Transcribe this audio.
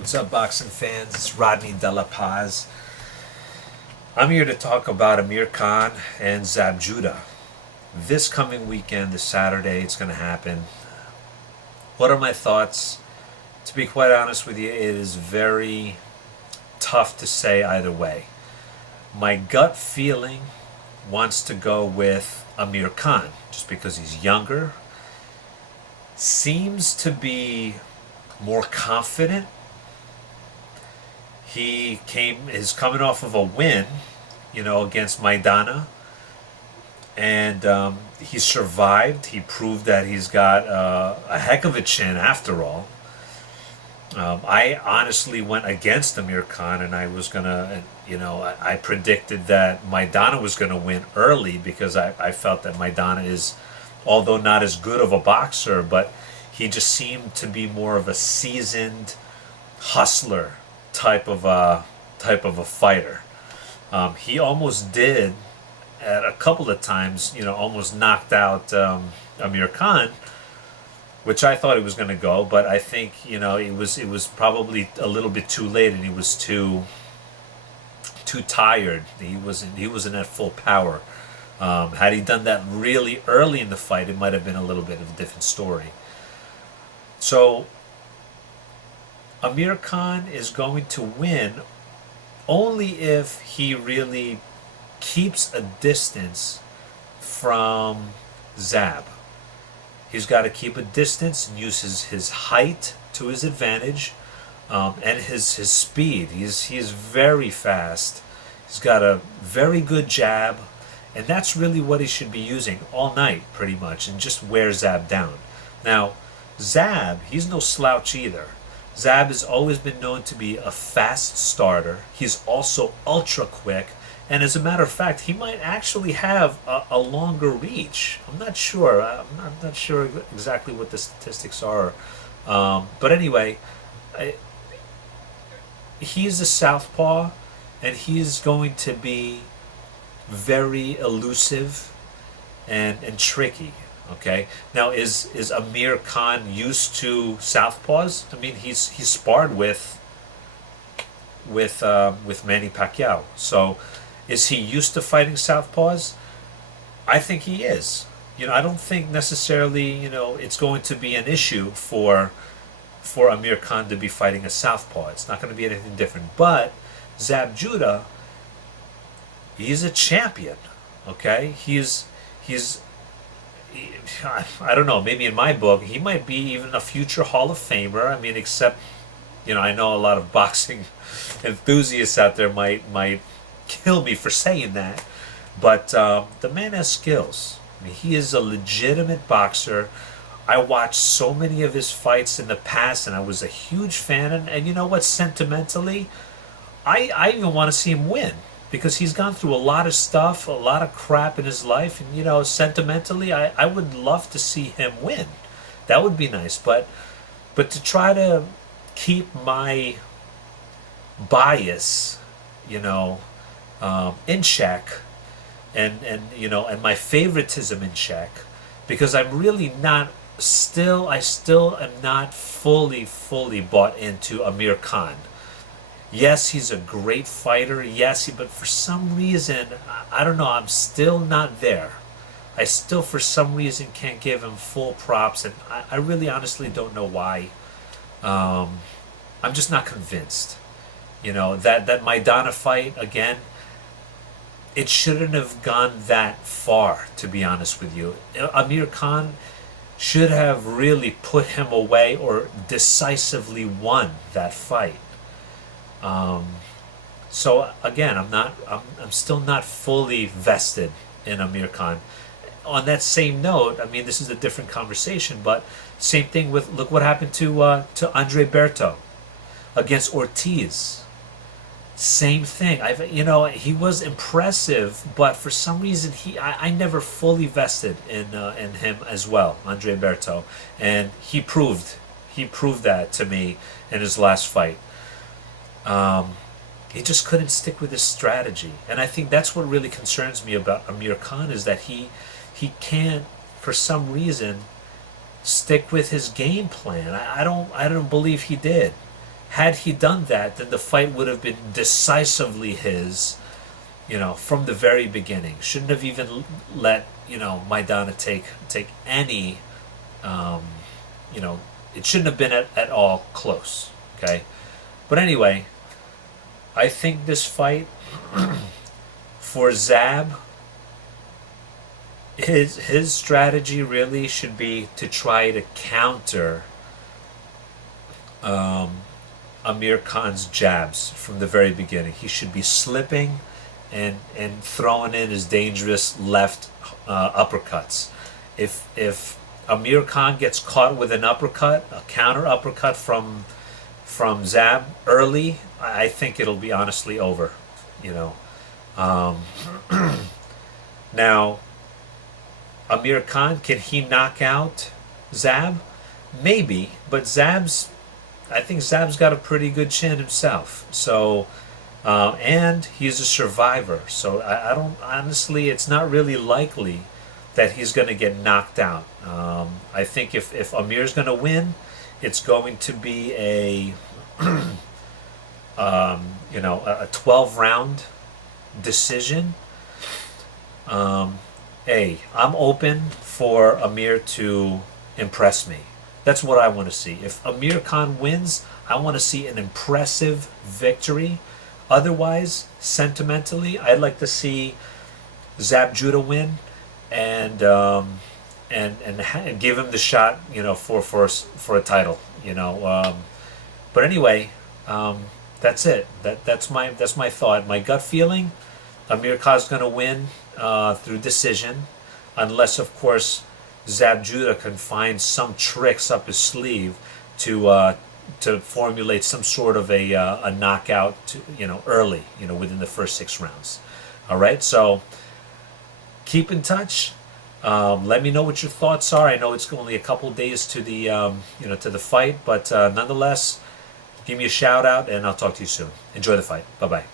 What's up, boxing fans? It's Rodney De La Paz. I'm here to talk about Amir Khan and Zab Judah. This coming weekend, this Saturday, it's going to happen. What are my thoughts? To be quite honest with you, it is very tough to say either way. My gut feeling wants to go with Amir Khan, just because he's younger, seems to be more confident. Is coming off of a win, against Maidana, and he survived. He proved that he's got a heck of a chin after all. I honestly went against Amir Khan, and I was gonna, I predicted that Maidana was gonna win early because I felt that Maidana is, although not as good of a boxer, but he just seemed to be more of a seasoned hustler type of a fighter. He almost did at a couple of times, almost knocked out Amir Khan, which I thought he was going to go, but I think it was probably a little bit too late, and he was too tired. He wasn't at full power. Had he done that really early in the fight, it might have been a little bit of a different story. So Amir Khan is going to win only if he really keeps a distance from Zab. He's got to keep a distance and use his height to his advantage, and his speed. He's very fast. He's got a very good jab, and that's really what he should be using all night pretty much, and just wear Zab down. Now, Zab, he's no slouch either. Zab has always been known to be a fast starter. He's also ultra quick, and as a matter of fact, he might actually have a longer reach. I'm not sure. I'm not sure exactly what the statistics are, but anyway, he's a southpaw, and he's going to be very elusive and tricky. Okay. Now, is Amir Khan used to southpaws? I mean, he's sparred with Manny Pacquiao. So, is he used to fighting southpaws? I think he is. I don't think necessarily it's going to be an issue for Amir Khan to be fighting a southpaw. It's not going to be anything different. But Zab Judah, he's a champion. Okay, he's I don't know, maybe in my book, he might be even a future Hall of Famer. I mean, except, I know a lot of boxing enthusiasts out there might kill me for saying that. But the man has skills. I mean, he is a legitimate boxer. I watched so many of his fights in the past, and I was a huge fan. And you know what? Sentimentally, I even want to see him win, because he's gone through a lot of stuff, a lot of crap in his life, and sentimentally, I would love to see him win. That would be nice, but to try to keep my bias, in check, and my favoritism in check, because I'm really not I still am not fully bought into Amir Khan. Yes, he's a great fighter. Yes, but for some reason, I don't know, I'm still not there. I still, for some reason, can't give him full props, and I really honestly don't know why. I'm just not convinced. That Maidana fight, again, it shouldn't have gone that far, to be honest with you. Amir Khan should have really put him away or decisively won that fight. So again, I'm still not fully vested in Amir Khan. On that same note, I mean, this is a different conversation, but same thing with, look what happened to Andre Berto against Ortiz. Same thing. He was impressive, but for some reason I never fully vested in him as well, Andre Berto, and he proved that to me in his last fight. He just couldn't stick with his strategy, and I think that's what really concerns me about Amir Khan, is that he can't, for some reason, stick with his game plan. I don't believe he did. Had he done that, then the fight would have been decisively his, from the very beginning. Shouldn't have even let Maidana take any. Um, it shouldn't have been at all close. Okay, but anyway, I think this fight for Zab, his strategy really should be to try to counter Amir Khan's jabs from the very beginning. He should be slipping and throwing in his dangerous left uppercuts. If Amir Khan gets caught with an uppercut, a counter uppercut from Zab early, I think it'll be honestly over. Um, Now, Amir Khan, can he knock out Zab? Maybe, but I think Zab's got a pretty good chin himself. So, and he's a survivor. So I don't, honestly, it's not really likely that he's going to get knocked out. I think if Amir's going to win, it's going to be a 12-round decision. I'm open for Amir to impress me. That's what I want to see. If Amir Khan wins, I want to see an impressive victory. Otherwise, sentimentally, I'd like to see Zab Judah win and give him the shot, for a title. But anyway, that's it. That's my thought. My gut feeling: Amir Khan's going to win through decision, unless, of course, Zab Judah can find some tricks up his sleeve to formulate some sort of a knockout, early, within the first 6 rounds. All right, so keep in touch. Let me know what your thoughts are. I know it's only a couple days to the to the fight, but nonetheless, give me a shout out, and I'll talk to you soon. Enjoy the fight. Bye bye.